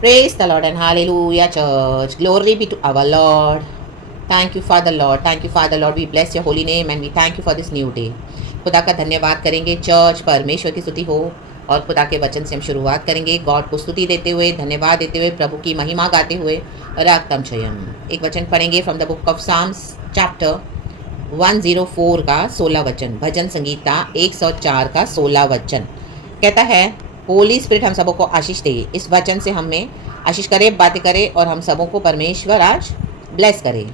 Praise the Lord and hallelujah, church. Glory be to our Lord. Thank you, Father Lord. Thank you, Father Lord. We bless your holy name and we thank you for this new day. खुदा का धन्यवाद करेंगे church, परमेश्वर की स्तुति हो और खुदा के वचन से हम शुरुआत करेंगे। गॉड को स्तुति देते हुए, धन्यवाद देते हुए, प्रभु की महिमा गाते हुए रागतम चयम। एक वचन पढ़ेंगे from the book of psalms chapter 104 का 16 वचन, भजन संगीता 104 का 16 वचन कहता है, होली स्पिरिट हम सबों को आशीष दे। इस वचन से हमें आशीष करे, बातें करे और हम सबों को परमेश्वर आज ब्लेस करे।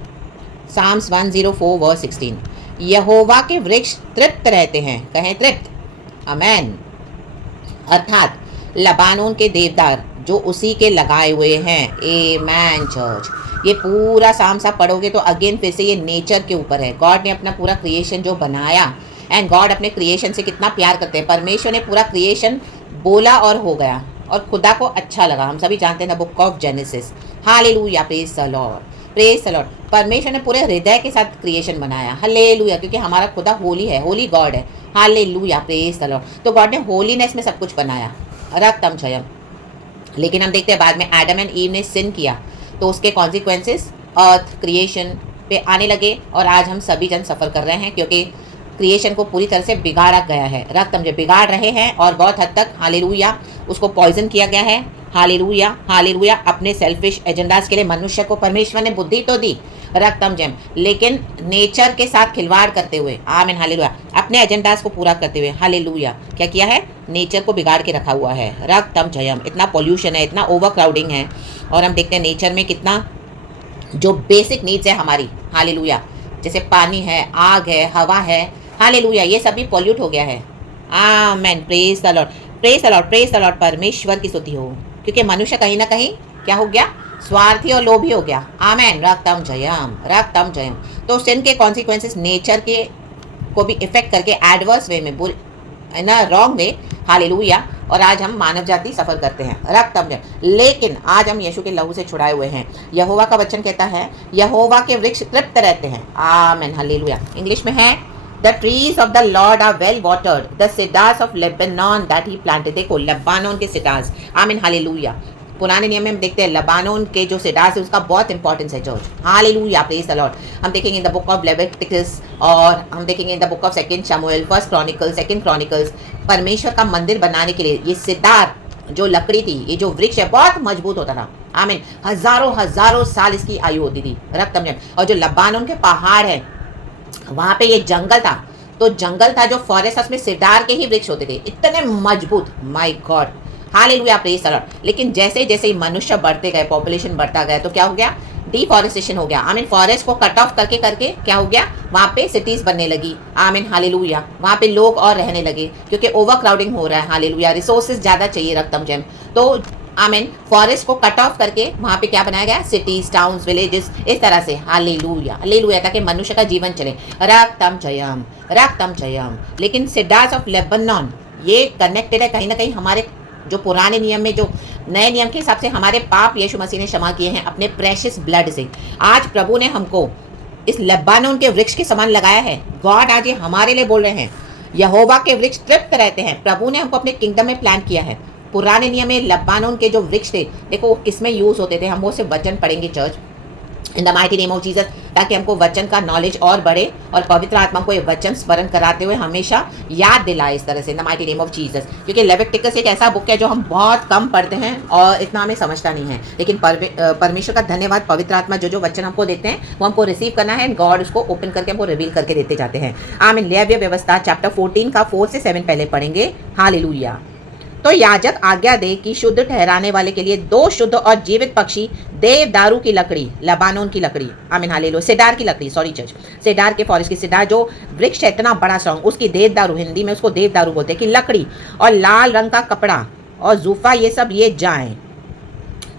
साम्स 104 वर्स 16, यहोवा के वृक्ष तृप्त रहते हैं, कहें तृप्त, आमेन, अर्थात लबानोन के देवदार जो उसी के लगाए हुए हैं, आमेन चर्च। ये पूरा साम्स आप पढ़ोगे तो अगेन फिर से ये नेचर के ऊपर है। गॉड ने अपना पूरा क्रिएशन जो बनाया, एंड गॉड अपने क्रिएशन से कितना प्यार करते हैं। परमेश्वर ने पूरा क्रिएशन बोला और हो गया और खुदा को अच्छा लगा। हम सभी जानते हैं the book of genesis. Hallelujah, praise the Lord, praise the Lord. परमेश्वर ने पूरे हृदय के साथ क्रिएशन बनाया, हालेलुया, क्योंकि हमारा खुदा होली है, होली गॉड है, हालेलुया, प्रेज द लॉर्ड। तो गॉड ने होलीनेस में सब कुछ बनाया, रक्तम छयम। लेकिन हम देखते हैं बाद में एडम एंड ईव ने सिन किया तो उसके कॉन्सिक्वेंसेस अर्थ क्रिएशन पे आने लगे और आज हम सभी जन सफ़र कर रहे हैं क्योंकि क्रिएशन को पूरी तरह से बिगाड़ा गया है। रक्त जो बिगाड़ रहे हैं और बहुत हद तक हालेलुया उसको पॉइजन किया गया है। Hallelujah, hallelujah. अपने सेल्फिश एजेंडाज के लिए मनुष्य को परमेश्वर ने बुद्धि तो दी, रक्तम जम, लेकिन नेचर के साथ खिलवाड़ करते हुए, आमीन, हालेलुया, अपने एजेंडाज को पूरा करते हुए, हालेलुया, क्या किया है? नेचर को बिगाड़ के रखा हुआ है, रक्तम जयम। इतना पॉल्यूशन है, इतना ओवर क्राउडिंग है और हम देखते हैं नेचर में कितना जो बेसिक नीड्स है हमारी, हालेलुया, जैसे पानी है, आग है, हवा है, हालेलुया, ये सभी पॉल्यूट हो गया है। Amen, praise the Lord, praise the Lord, praise the Lord. परमेश्वर की स्तुति हो, क्योंकि मनुष्य कहीं ना कहीं क्या हो गया? स्वार्थी और लोभी हो गया। आमेन, रक्तम जयम, रक्तम जयम। तो सिन के कॉन्सिक्वेंसेस नेचर के को भी इफेक्ट करके एडवर्स वे में, ना रॉन्ग वे, हालेलुया, और आज हम मानव जाति सफ़र करते हैं, रक्तम जयम। लेकिन आज हम यीशु के लहू से छुड़ाए हुए हैं। यहोवा का वचन कहता है, यहोवा के वृक्ष तृप्त रहते हैं, आमेन, हालेलुया। इंग्लिश में है, The trees of the Lord are well watered, the cedars of Lebanon that he planted। देखो लबानोन के सिडार्स, आमीन, हालेलुया। पुराने नियम में हम देखते हैं लबानोन के जो सिडार्स है उसका बहुत इंपॉर्टेंस है church, hallelujah, praise the Lord. हम देखेंगे in the book of Leviticus और हम देखेंगे in the book of second शमूएल, फर्स्ट क्रॉनिकल्स, सेकंड क्रॉनिकल्स। परमेश्वर का मंदिर बनाने के लिए ये सिदार जो लकड़ी थी, ये जो वृक्ष है, बहुत मजबूत होता था, आमीन, हजारों हजारों साल इसकी आयु होती थी, रक्तम। और जो लबानोन के पहाड़ है वहाँ पे ये जंगल था, तो जंगल था जो फॉरेस्ट, उसमें सिडार के ही वृक्ष होते थे, इतने मजबूत, my God, hallelujah, praise the Lord. लेकिन जैसे जैसे मनुष्य बढ़ते गए, पॉपुलेशन बढ़ता गया, तो क्या हो गया? डिफॉरेस्टेशन हो गया, आमीन। फॉरेस्ट को कट ऑफ करके करके क्या हो गया? वहाँ पे सिटीज बनने लगी, आमीन, हालेलुया। वहाँ पे लोग और रहने लगे क्योंकि ओवर क्राउडिंग हो रहा है, हालेलुया, रिसोर्सेज ज़्यादा चाहिए, रक्तम जैम। तो आमीन, फॉरेस्ट को कट ऑफ करके वहाँ पे क्या बनाया गया? सिटीज, टाउन्स, विलेजेस, इस तरह से, हालेलुया, हालेलुया, ताकि मनुष्य का जीवन चले, रक्तम जयम, रक्तम जयम। लेकिन सिडार्स ऑफ लेबनान ये कनेक्टेड है कहीं ना कहीं हमारे जो पुराने नियम में, जो नए नियम के हिसाब से हमारे पाप यीशु मसीह ने क्षमा किए हैं अपने प्रेशियस ब्लड से। आज प्रभु ने हमको इस लबानोन के वृक्ष के समान लगाया है। गॉड आज ये हमारे लिए बोल रहे हैं, यहोवा के वृक्ष तृप्त रहते हैं। प्रभु ने हमको अपने किंगडम में प्लान किया है। पुराने नियम में लबानोन के जो वृक्ष थे, देखो वो किसमें यूज़ होते थे। हम वो सिर्फ वचन पढ़ेंगे church, in the mighty name of Jesus, ताकि हमको वचन का नॉलेज और बढ़े और पवित्र आत्मा को ये वचन स्मरण कराते हुए हमेशा याद दिलाए, इस तरह से, इन the mighty name of Jesus. क्योंकि लेविटिकस एक ऐसा बुक है जो हम बहुत कम पढ़ते हैं और इतना हमें समझता नहीं है, लेकिन परमेश्वर का धन्यवाद, पवित्र आत्मा जो जो वचन हमको देते हैं वो हमको रिसीव करना है, गॉड उसको ओपन करके हमको रिवील करके देते जाते हैं, आमीन। लेव्य व्यवस्था चैप्टर 14 का 4 से 7 पहले पढ़ेंगे, हालेलुया। तो याजक आज्ञा दे कि शुद्ध ठहराने वाले के लिए 2 शुद्ध और जीवित पक्षी देवदारू की लकड़ी, लबानोन की लकड़ी, आमीन, हालेलुया, सिडार की लकड़ी, सॉरी चर्च, सिडार के फॉरेस्ट की, सिडार जो वृक्ष है इतना बड़ा स्ट्रॉन्ग, उसकी देवदारू, हिंदी में उसको देवदारू बोलते हैं, कि लकड़ी और लाल रंग का कपड़ा और जूफा, ये सब ये जाएं,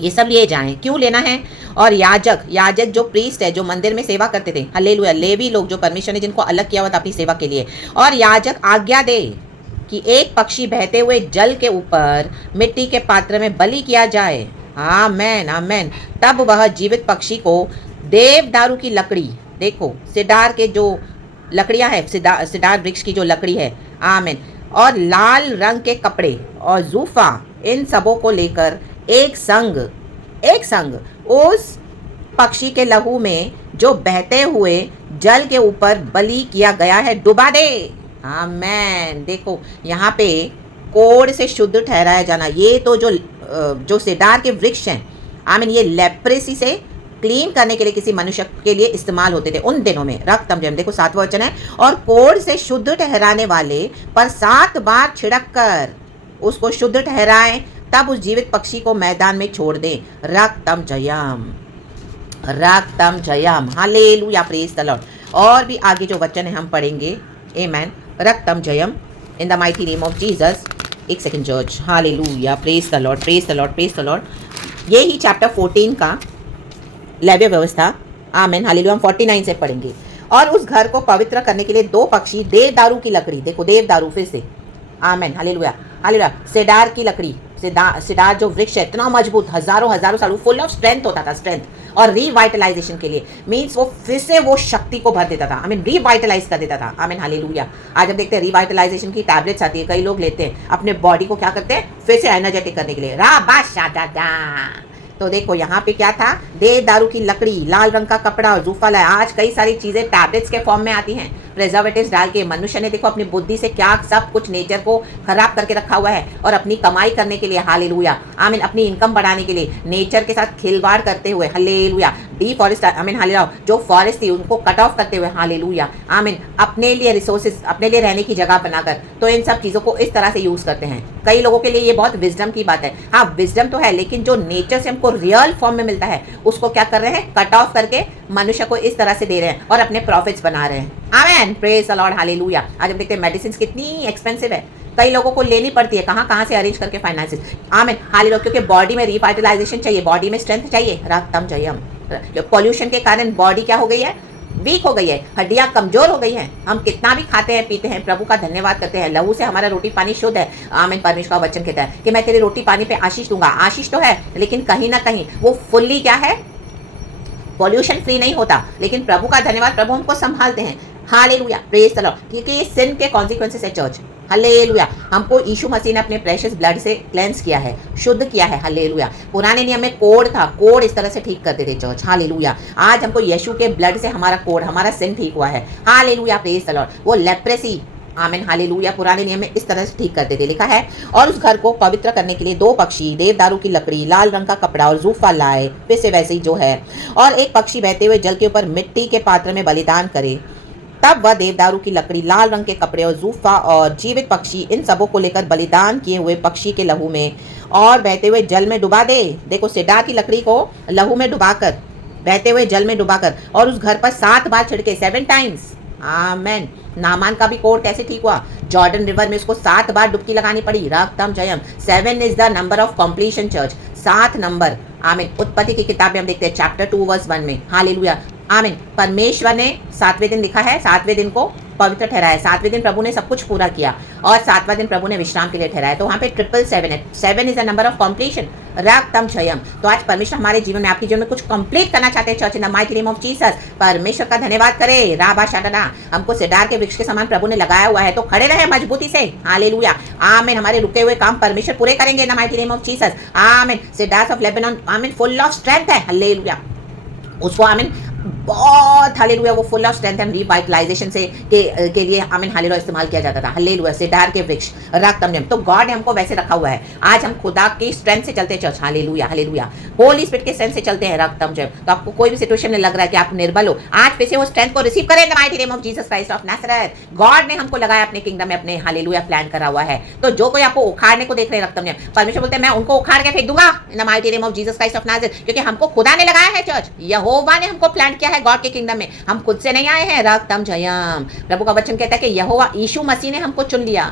ये सब लिए जाएं। क्यों लेना है? और याजक, याजक जो प्रीस्ट है, जो मंदिर में सेवा करते थे, हालेलुया, लेवी लोग जो परमेश्वर ने जिनको अलग किया हुआ था अपनी सेवा के लिए, और याजक आज्ञा दे कि एक पक्षी बहते हुए जल के ऊपर मिट्टी के पात्र में बलि किया जाए, आमेन, आमेन। तब वह जीवित पक्षी को देवदारू की लकड़ी, देखो सिडार के जो लकड़ियां है, सिडार वृक्ष की जो लकड़ी है, आमेन, और लाल रंग के कपड़े और जूफा, इन सबों को लेकर एक संग उस पक्षी के लहू में जो बहते हुए जल के ऊपर बलि किया गया है डुबा दे। आमेन। देखो यहाँ पे कोढ़ से शुद्ध ठहराया जाना, ये तो जो सेडार के वृक्ष हैं, आमीन, ये लेप्रेसी से क्लीन करने के लिए किसी मनुष्य के लिए इस्तेमाल होते थे उन दिनों में। रक्तम जम, देखो 7वां वचन है, और कोढ़ से शुद्ध ठहराने वाले पर 7 बार छिड़क कर उसको शुद्ध ठहराएं, तब उस जीवित पक्षी को मैदान में छोड़ दें। रक्तम जयम, रक्तम जयम, हालेलुया, प्रेज द लॉर्ड। और भी आगे जो वचन है हम पढ़ेंगे, आमेन, रक्तम जयम in the mighty name of Jesus. एक second church, hallelujah, praise the Lord, praise the Lord, praise the Lord. ये ही चैप्टर 14 का लेव्य व्यवस्था, आमेन, हालेलुया, हम 49 से पढ़ेंगे। और उस घर को पवित्र करने के लिए 2 पक्षी देवदारू की लकड़ी, देखो देवदारू फिर से, आमेन, हालेलुया, हालेलुया, सेडार की लकड़ी, सेडार जो वृक्ष है इतना मजबूत, हजारों सालों, फुल ऑफ स्ट्रेंथ होता था, स्ट्रेंथ और रिवाइटलाइजेशन के लिए, मीन्स वो फिर से वो शक्ति को भर देता था, आमीन, रिवाइटलाइज कर देता था, आमीन, हालेलुया। आज हम देखते हैं रिवाइटलाइजेशन की टैबलेट्स आती है, कई लोग लेते हैं अपने बॉडी को क्या करते हैं फिर से एनर्जेटिक करने के लिए। तो देखो यहाँ पे क्या था, देवदारू की लकड़ी, लाल रंग का कपड़ा और जूफा लाया। आज कई सारी चीजें टैबलेट्स के फॉर्म में आती हैं, प्रिजर्वेटिव्स डाल के। मनुष्य ने देखो अपनी बुद्धि से क्या सब कुछ नेचर को खराब करके रखा हुआ है, और अपनी कमाई करने के लिए, हालेलुया, आमीन, अपनी इनकम बढ़ाने के लिए नेचर के साथ खिलवाड़ करते हुए, हालेलुया, डीफॉरेस्ट, आमीन, हालेलुया, जो फॉरेस्ट थी उनको कट ऑफ करते हुए, हालेलुया, आमीन, अपने लिए रिसोर्सेज, अपने लिए रहने की जगह बनाकर, तो इन सब चीज़ों को इस तरह से यूज़ करते हैं। कई लोगों के लिए ये बहुत विजडम की बात है, हाँ विजडम तो है, लेकिन जो नेचर से हमको रियल फॉर्म में मिलता है उसको क्या कर रहे हैं, कट ऑफ करके मनुष्य को इस तरह से दे रहे हैं और अपने प्रॉफिट्स बना रहे हैं। आमेन, प्रेज द लॉर्ड, हालेलुया। आज हम देखते हैं मेडिसिन कितनी एक्सपेंसिव है, कई लोगों को लेनी पड़ती है, कहाँ से अरेंज करके फाइनेंसेस, आमेन, हालेलुया, क्योंकि बॉडी में रिवाइटलाइजेशन चाहिए, बॉडी में स्ट्रेंथ चाहिए। रक्तम जयम। पॉल्यूशन के कारण बॉडी क्या हो गई है, वीक हो गई है, हड्डियां कमजोर हो गई हैं। हम कितना भी खाते हैं पीते हैं, प्रभु का धन्यवाद करते हैं, लहू से हमारा रोटी पानी शुद्ध है, आमीन। परमेश्वर का वचन कहता है कि मैं तेरे रोटी पानी पे आशीष दूंगा। आशीष तो है, लेकिन कहीं ना कहीं वो फुल्ली क्या है, पॉल्यूशन फ्री नहीं होता। लेकिन प्रभु का धन्यवाद, प्रभु हमको संभालते हैं, हालेलुया, प्रेज द लॉर्ड, क्योंकि ये सिन के कॉन्सिक्वेंसेस है चर्च, हालेलुया। हमको यीशु मसीह ने अपने प्रेशियस ब्लड से क्लेंस किया है, शुद्ध किया है, हालेलुया। पुराने नियम में कोड था, कोड इस तरह से ठीक करते थे चर्च, हालेलुया। आज हमको यीशु के ब्लड से हमारा कोड, हमारा सिन ठीक हुआ है, हालेलुया, प्रेज द लॉर्ड। वो लेप्रेसी, आमीन, हालेलुया, पुराने नियम में इस तरह से ठीक करते थे। लिखा है, और उस घर को पवित्र करने के लिए 2 पक्षी, देवदारू की लकड़ी, लाल रंग का कपड़ा और जूफा लाए, वैसे वैसे ही जो है, और एक पक्षी बहते हुए जल के ऊपर मिट्टी के पात्र में बलिदान करे। तब वह देवदारू की लकड़ी, लाल रंग के कपड़े और जूफा और जीवित पक्षी, इन सबों को लेकर बलिदान किए हुए पक्षी के लहू में और बहते हुए जल में डुबा दे। देखो, सेडार की लकड़ी को लहू में डुबाकर, बहते हुए जल में डुबाकर, और उस घर पर 7 बार छिड़के, 7 टाइम्स, आमेन। नामान का भी कोड कैसे ठीक हुआ, जॉर्डन रिवर में उसको 7 बार डुबकी लगानी पड़ी। रक्तम Jayam, 7 is the number of completion church, 7 number, आमीन। उत्पत्ति की किताब में हम देखते हैं चैप्टर 2 वर्स 1 में, हालेलुया, आमीन। परमेश्वर ने 7वें दिन, लिखा है 7वें दिन को पवित्र ठहराया, 7वें दिन प्रभु ने सब कुछ पूरा किया, और 7वां दिन प्रभु ने विश्राम के लिए ठहराया। तो वहाँ पे 777 है, 7 is the number of completion, रक्तम जयम। तो आज परमेश्वर हमारे जीवन में, आपके जीवन में कुछ कंप्लीट करना चाहते हैं church, in the mighty name of Jesus. परमेश्वर का धन्यवाद करें, राबा शाटना, हमको सेडार के वृक्ष के समान प्रभु ने लगाया हुआ है, तो खड़े रहे मजबूती से, हालेलुया, आमीन। हमारे रुके हुए काम परमेश्वर पूरे करेंगे इन the mighty name of Jesus, आमीन। सेडार्स ऑफ लेबनान, आमीन, फुल ऑफ स्ट्रेंथ है, हालेलुया, उसको, आमीन, बहुत, हालेलुया, वो full of strength and revitalisation से के लिए, आमीन, हालेलुया, इस्तेमाल किया जाता था, हालेलुया, सेडार के वृक्ष, रक्तम जयम। तो गॉड ने हमको वैसे रखा हुआ है। आज हम खुदा की स्ट्रेंथ से चलते हैं church, hallelujah, hallelujah, Holi spirit के स्ट्रेंथ से चलते हैं, रक्तम जयम। तो आपको कोई भी सिचुएशन में लग रहा है कि आप निर्बल हो, आज फिर से वो स्ट्रेंथ को रिसीव करें इन the mighty name of Jesus Christ of Nazareth. God ने हमको लगाया अपने किंगडम में, अपने, हालेलुया, प्लान करा हुआ है। तो जो कोई आपको उखाड़ने को देख रहे हैं, रक्तम जयम, परमेश्वर बोलते हैं मैं उनको उखाड़ के फेंक दूंगा in the mighty name of Jesus Christ of Nazareth, क्योंकि हमको खुदा ने लगाया है चर्च, यहोवा ने हमको प्लान किया है गॉड के किंगडम में, हम खुद से नहीं आए हैं, रक्तम जयम। प्रभु का वचन कहता है कि यहोवा यीशु मसीह ने हमको चुन लिया,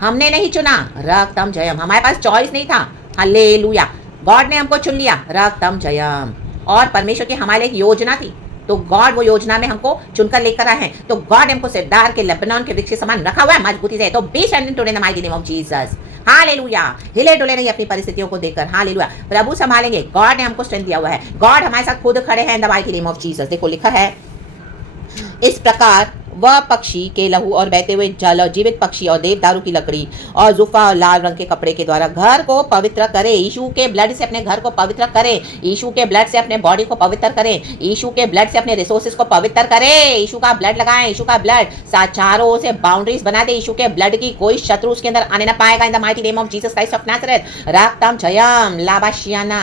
हमने नहीं चुना, रक्तम जयम। हमारे पास चॉइस नहीं था, हालेलुया, गॉड ने हमको चुन लिया, रक्तम जयम। और परमेश्वर की हमारे एक योजना थी, तो गॉड वो योजना में हमको चुनकर लेकर आए हैं। तो गॉड हमको सेदार के, लेबनान के वृक्ष के समान रखा हुआ है मजबूती से। तो B standing today in the mighty name of Jesus, hallelujah. हिले डुले नहीं अपनी परिस्थितियों को देखकर, हालेलुया, प्रभु संभालेंगे। गॉड ने हमको स्ट्रेंथ दिया हुआ है, गॉड हमारे साथ खुद खड़े हैं इन the mighty name of Jesus. देखो लिखा है, इस प्रकार वह पक्षी के लहू और बहते हुए जल और जीवित पक्षी और देवदारू की लकड़ी और जुफा और लाल रंग के कपड़े के द्वारा घर को पवित्र करे। यीशु के ब्लड से अपने घर को पवित्र करें। यीशु के ब्लड से अपने बॉडी को पवित्र करें। यीशु के ब्लड से अपने रिसोर्सेज को पवित्र करें। यीशु का ब्लड लगाएं। यीशु का ब्लड चारों ओर से बाउंड्रीज बना दे। यीशु के ब्लड की कोई शत्रु उसके अंदर आने ना पाएगा। In the mighty name of Jesus Christ of Nazareth. राक्तम जयम लाबाशियाना।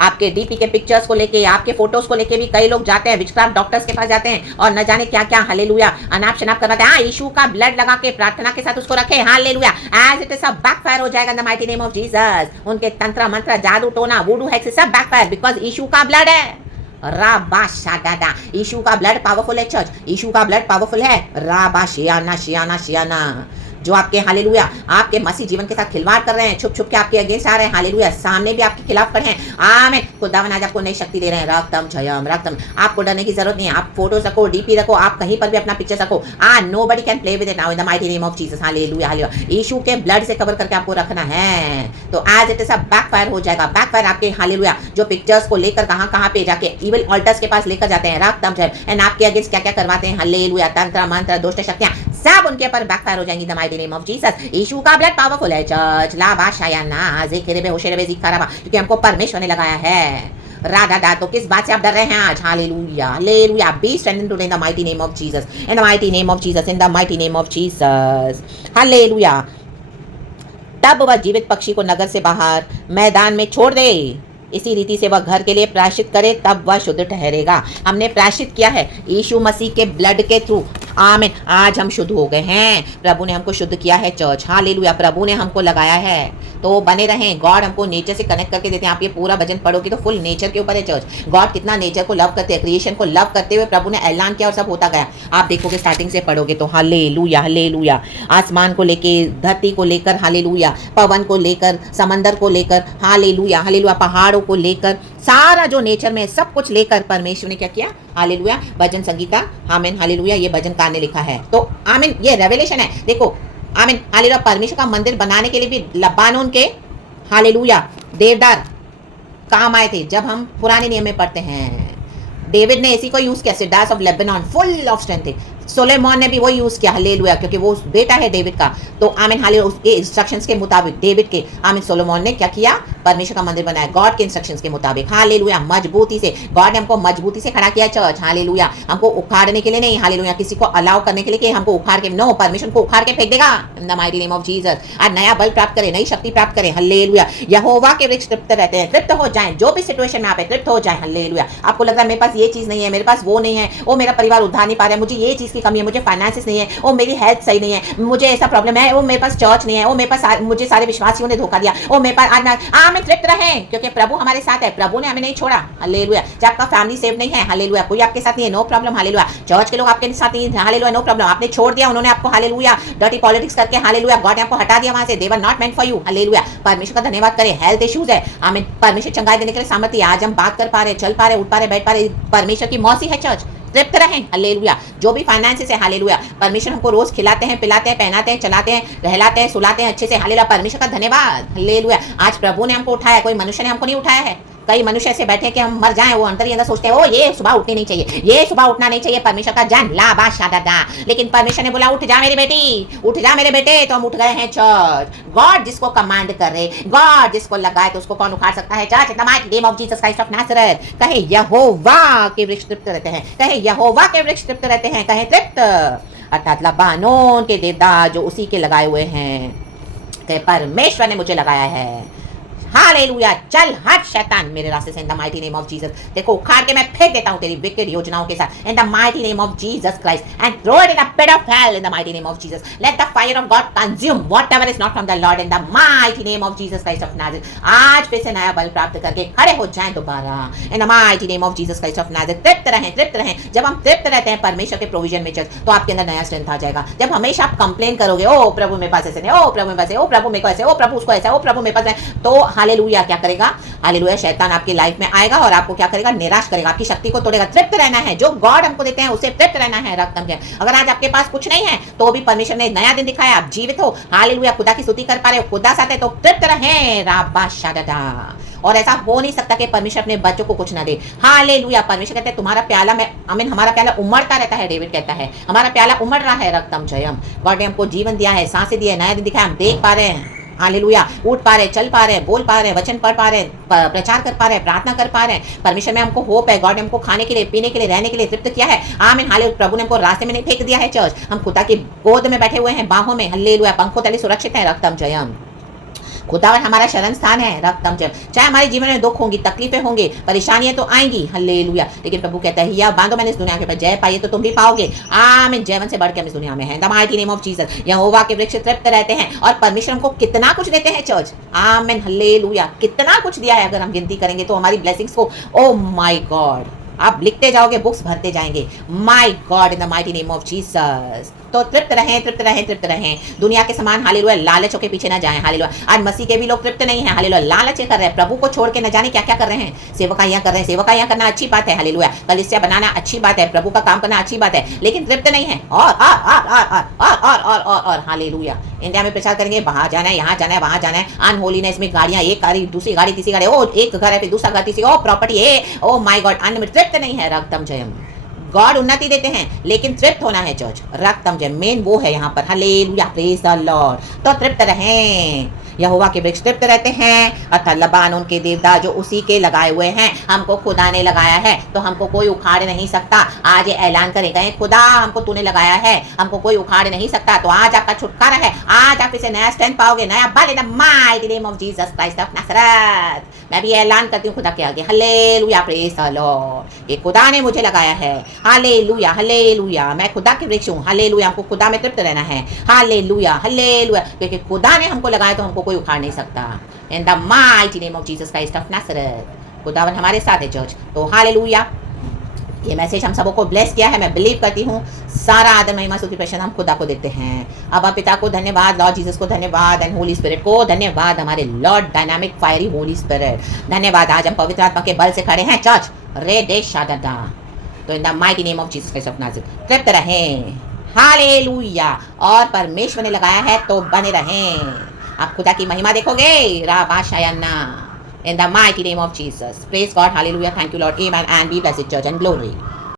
आपके डीपी के पिक्चर्स को लेके, आपके फोटोज को लेके भी कई लोग जाते हैं, विचक्राफ्ट डॉक्टर्स के पास जाते हैं और न जाने क्या क्या हालेलुया अनाप शनाप करवाते हैं। हाँ, यीशु का ब्लड लगा के प्रार्थना के साथ उसको रखे। हालेलुया। एज इट इज सब बैकफायर हो जाएगा इन the mighty name of Jesus. उनके तंत्र मंत्र, जादू टोना, वुडू हेक्स सब बैकफायर, बिकॉज यीशु का ब्लड है। राबाशादादा। यीशु का ब्लड पावरफुल है चर्च। यीशु का ब्लड पावरफुल है। राबाशियाना शियाना शियाना। जो आपके हालेलुया आपके मसीह जीवन के साथ खिलवाड़ कर रहे हैं, छुप छुप के आपके अगेंस्ट आ रहे हैं, हालेलुया सामने भी आपके खिलाफ खड़े हैं। आमीन। खुदावन आज आपको नई शक्ति दे रहे हैं। रक्तम जयम रक्तम। आपको डरने की जरूरत नहीं है। आप फोटोज रखो, डीपी रखो, आप कहीं पर भी अपना पिक्चर रखो। Nobody can play with it now in the mighty name of Jesus. Hallelujah hallelujah. यीशु के ब्लड से कवर करके आपको रखना है। तो आज इट सब बैकफायर हो जाएगा। बैकफायर आपके हालेलुया जो पिक्चर्स को लेकर कहां पे जाके इविल ऑल्टर्स के पास लेकर जाते हैं, रक्तम जयम, एंड आपके अगेंस्ट क्या क्या करवाते हैं, हालेलुया तंत्र मंत्र दुष्ट शक्तियां सब उनके ऊपर बैकफायर हो जाएंगी the mighty name of Jesus. यीशु का ब्लड पावरफुल है चर्च। लाबाशायाना ज़िक्र होशेरबे ज़िक्राबा, क्योंकि हमको परमेश्वर ने लगाया है। राधा। तो किस बात से आप डर रहे हैं आज? Hallelujah hallelujah. Be strengthened today in the mighty name of Jesus. In the mighty name of Jesus. In the mighty name of Jesus. Hallelujah. तब वह जीवित पक्षी को नगर से बाहर मैदान में छोड़ दे। इसी रीति से वह घर के लिए प्रायश्चित करे, तब वह शुद्ध ठहरेगा। हमने प्रायश्चित किया है यीशु मसीह के ब्लड के थ्रू। आमीन। आज हम शुद्ध हो गए हैं। प्रभु ने हमको शुद्ध किया है चर्च। हालेलुया। प्रभु ने हमको लगाया है। तो बने रहें। गॉड हमको नेचर से कनेक्ट करके देते हैं। आप ये पूरा भजन पढ़ोगे तो फुल नेचर के ऊपर है चर्च। गॉड कितना नेचर को लव करते हैं, क्रिएशन को लव करते हुए प्रभु ने ऐलान किया और सब होता गया। आप देखोगे स्टार्टिंग से पढ़ोगे तो हालेलुया हालेलुया। आसमान को लेके, धरती को लेकर, हालेलुया पवन को लेकर, समंदर को लेकर, हालेलुया हालेलुया पहाड़ों को लेकर, सारा जो नेचर में सब कुछ लेकर परमेश्वर ने क्या किया? हालेलुया। भजन संगीता आमीन हालेलुया ये भजन कार ने लिखा है। तो आमीन ये रेवलेशन है। देखो आमीन हालेलुया। परमेश्वर का मंदिर बनाने के लिए भी लबानोन के हालेलुया देवदार काम आए थे। जब हम पुराने नियम में पढ़ते हैं, डेविड ने इसी को यूज किया, cedars of Lebanon full of strength. Solomon ने भी वही यूज किया हालेलुया, क्योंकि वो बेटा है डेविड का। तो आमीन हालेलुया उसके इंस्ट्रक्शंस के मुताबिक डेविड के आमीन सोलोमॉन ने क्या किया? परमेश्वर का मंदिर बनाया गॉड के इंस्ट्रक्शंस के मुताबिक। हालेलुया। मजबूती से गॉड ने हमको मजबूती से खड़ा किया चर्च। हालेलुया। हमको उखाड़ने के लिए नहीं, हालेलुया किसी को अलाउ करने के लिए कि हमको उखाड़ के, नो, परमेश्वर को उखाड़ के फेंक देगा इन the mighty name of Jesus. आज नया बल प्राप्त करें, नई शक्ति प्राप्त करें। हालेलुया। यहोवा के वृक्ष तृप्त रहते हैं। तृप्त हो जाएं, जो भी सिचुएशन में आप तृप्त हो जाए। हालेलुया। आपको लग रहा है मेरे पास ये चीज नहीं है, मेरे पास वो नहीं है, वो मेरा परिवार उद्धार नहीं पा रहा है, मुझे ये चीज की कमी है, मुझे फाइनेंसेस नहीं है, वो मेरी हेल्थ सही नहीं है, मुझे ऐसा प्रॉब्लम है, वो मेरे पास चर्च नहीं है, वो मेरे पास मुझे सारे विश्वासियों ने धोखा दिया, वो मेरे पास आमें तृप्त रहें, क्योंकि प्रभु हमारे साथ है। प्रभु ने हमें नहीं छोड़ा। हालेलुया। जब आपका फैमिली सेव नहीं है, हालेलुया कोई आपके साथ नहीं है, नो प्रॉब्लम। हालेलुया। चर्च के लोग आपके साथ नहीं है, हालेलुया नो प्रॉब्लम। आपने छोड़ दिया, उन्होंने आपको हालेलुया डर्टी पॉलिटिक्स करके, हालेलुया गॉड ने आपको हटा दिया वहां से। They were not meant for you. Hallelujah. परमेश्वर का धन्यवाद करें। हेल्थ इश्यूज है, आमीन परमेश्वर चंगाई देने के लिए सामर्थ्य। आज हम बात कर पा रहे, चल पा रहे, उठ पा रहे, बैठ पा रहे, परमेश्वर की मौसी है चर्च। तृप्त रहें। हालेलुया। जो भी फाइनेंसेस है, हालेलुया परमेश्वर हमको रोज खिलाते हैं, पिलाते हैं, पहनाते हैं, चलाते हैं, रहलाते हैं, सुलाते हैं अच्छे से। हालेलुया। परमेश्वर का धन्यवाद। हालेलुया। आज प्रभु ने हमको उठाया, कोई मनुष्य ने हमको नहीं उठाया है। कई मनुष्य ऐसे बैठे कि हम मर जाएं, वो अंदर ही अंदर सोचते हैं, ओ ये सुबह उठनी नहीं चाहिए, ये सुबह उठना नहीं चाहिए, परमेश्वर का जान लाबा शादा। लेकिन परमेश्वर ने बोला उठ जा मेरी बेटी, उठ जा मेरे बेटे, तो हम उठ गए हैं चर्च। गॉड जिसको कमांड करे, गॉड जिसको लगाए, तो उसको कौन उखाड़ सकता है? Church in the mighty name of Jesus Christ of Nazareth. कहे यहोवा के वृक्ष तृप्त रहते हैं, कहे यहोवा के वृक्ष तृप्त रहते हैं, कहे तृप्त अर्थात लबानोन के देवदार जो उसी के लगाए हुए हैं। कहे परमेश्वर ने मुझे लगाया है। हालेलुया। चल हट शैतान मेरे रास्ते से इन the mighty name of Jesus. देखो उखाड़ के मैं फेंक देता हूं तेरी विकेड योजनाओं के साथ in the mighty name of Jesus Christ and throw it in the pit of hell in the mighty name of Jesus. Let the fire of God consume whatever is not from the Lord in the mighty name of Jesus Christ of Nazareth. आज फिर से नया बल प्राप्त करके खड़े हो जाएं दोबारा इन the mighty name of Jesus Christ of Nazareth. तृप्त रहें, तृप्त रहें। जब हम तृप्त रहते हैं परमेश्वर के प्रोविजन में चर्च, तो आपके अंदर नया स्ट्रेंथ आ जाएगा। जब हमेशा आप कंप्लेन करोगे, ओ प्रभु मेरे पास ऐसे नहीं, ओ प्रभु मेरे पास, ओ प्रभु मेरे को ऐसे, ओ प्रभु उसको ऐसा, ओ प्रभु मेरे पास, तो हालेलुया क्या करेगा, हालेलुया शैतान आपकी लाइफ में आएगा और आपको क्या करेगा, निराश करेगा, आपकी शक्ति को तोड़ेगा। तृप्त रहना है, जो गॉड हमको देते हैं उसे तृप्त रहना है। रक्त के अगर आज आपके पास कुछ नहीं है तो भी परमेश्वर ने नया दिन दिखाया, आप जीवित हो, हालेलुया खुदा की स्तुति कर पा रहे हो, खुदा साथ है तो तृप्त रहें। राबा शादादा। और ऐसा हो नहीं सकता कि परमेश्वर अपने बच्चों को कुछ ना दे। हालेलुया परमेश्वर कहते हैं तुम्हारा प्याला में आमीन, हमारा प्याला उमड़ता रहता है। डेविड कहता है हमारा प्याला उमड़ रहा है। रक्तम जयम, गॉड ने हमको जीवन दिया है, सांसें दी है, नया दिन दिखाया, हम देख पा रहे हैं। हालेलुया उठ पा रहे, चल पा रहे, बोल पा रहे, वचन पढ़ पा रहे, प्रचार कर पा रहे, प्रार्थना कर पा रहे। परमेश्वर में हमको होप है। गॉड ने हमको खाने के लिए, पीने के लिए, रहने के लिए तृप्त किया है। आमीन हालेलुया। प्रभु ने हमको रास्ते में नहीं फेंक दिया है चर्च, हम खुदा की गोद में बैठे हुए हैं, बाहों में, हालेलुया पंखों तले सुरक्षित है। रक्तम जयम, खुदावन हमारा शरण स्थान है। रक्तम जय। चाहे हमारे जीवन में दुख होंगी, तकलीफें होंगी, परेशानियां तो आएंगी, हालेलुया, लेकिन प्रभु कहता है या बांधो मैंने इस दुनिया के ऊपर, जय पाइए तो तुम भी पाओगे। आमीन। जयवन से बढ़ के हम इस दुनिया में है। The mighty name of Jesus. यहोवा के वृक्ष तृप्त रहते हैं और परमेश्वर हमको कितना कुछ देते हैं चर्च। आमीन हालेलुया। कितना कुछ दिया है, अगर हम गिनती करेंगे तो हमारी ब्लेसिंग्स को, ओ माय गॉड, आप लिखते जाओगे, बुक्स भरते जाएंगे। My God in the mighty name of Jesus. तो तृप्त रहें, तृप्त रहें, तृप्त रहें। दुनिया के समान हालेलुया लालचों के पीछे ना जाएं। हालेलुया आज मसीह के भी लोग तृप्त नहीं है। हालेलुया लालच कर रहे हैं, प्रभु को छोड़ के न जाने क्या क्या कर रहे हैं। सेवकाइयां कर रहे हैं, सेवकाइयां करना अच्छी बात है। हालेलुया कलीसिया बनाना अच्छी बात है, प्रभु का काम करना अच्छी बात है, लेकिन तृप्त नहीं है। और हालेलुया इंडिया में प्रचार करेंगे, बाहर जाना है, यहाँ जाना है, वहां जाना है। अनहोलीनेस में गाड़ियां, एक गाड़ी दूसरी गाड़ी तीसरी गाड़ी, ओ एक घर है फिर दूसरा घर तीसरी, ओ प्रॉपर्टी है, ओ माय गॉड, अन्न में तृप्त नहीं है। रक्तम जयम। गॉड उन्नति देते हैं लेकिन तृप्त होना है चर्च। रक्तम जय मेन वो है यहाँ पर। Hallelujah praise the Lord. तो तृप्त रहें। यहोवा के वृक्ष तृप्त रहते हैं अर्थात लबानोन के देवदार जो उसी के लगाए हुए हैं। हमको खुदा ने लगाया है तो हमको कोई उखाड़ नहीं सकता। आज ये ऐलान करें, कहें खुदा हमको तूने लगाया है, हमको कोई उखाड़ नहीं सकता। तो आज आपका छुटकारा है, आज आप इसे नया स्ट्रेंथ पाओगे, नया बल in the mighty name of Jesus Christ of Nazareth. मैं भी ऐलान करती हूँ खुदा के आगे, हालेलुया प्रेज द लॉर्ड। ये खुदा ने मुझे लगाया है। हालेलुया हालेलुया मैं खुदा के वृक्ष हूँ। हालेलुया हमको खुदा में तृप्त रहना है। हालेलुया हालेलुया क्योंकि खुदा ने हमको लगाया तो हमको कोई उखाड़ नहीं सकता। In the mighty name of Jesus Christ of Nazareth. खुदावन हमारे साथ है चर्च। तो हालेलुया ये मैसेज हम सबको ब्लेस किया है। मैं बिलीव करती हूँ सारा आदर महिमा स्तुति प्रशंसा हम खुदा को देते हैं। अब आप पिता को धन्यवाद, लॉर्ड जीसस को धन्यवाद एंड होली स्पिरिट को धन्यवाद, हमारे Lord dynamic fiery Holi spirit धन्यवाद। आज हम पवित्र आत्मा के बल से खड़े हैं चर्च रे दे शादादा। तो in the mighty name of Jesus Christ of Nazareth तृप्त रहें। हालेलुया और परमेश्वर ने लगाया है तो बने रहें। आप खुदा की महिमा देखोगे। राबाशायन्ना in the mighty name of Jesus. Praise God. Hallelujah. Thank you, Lord. Amen. And be blessed, church, and glory.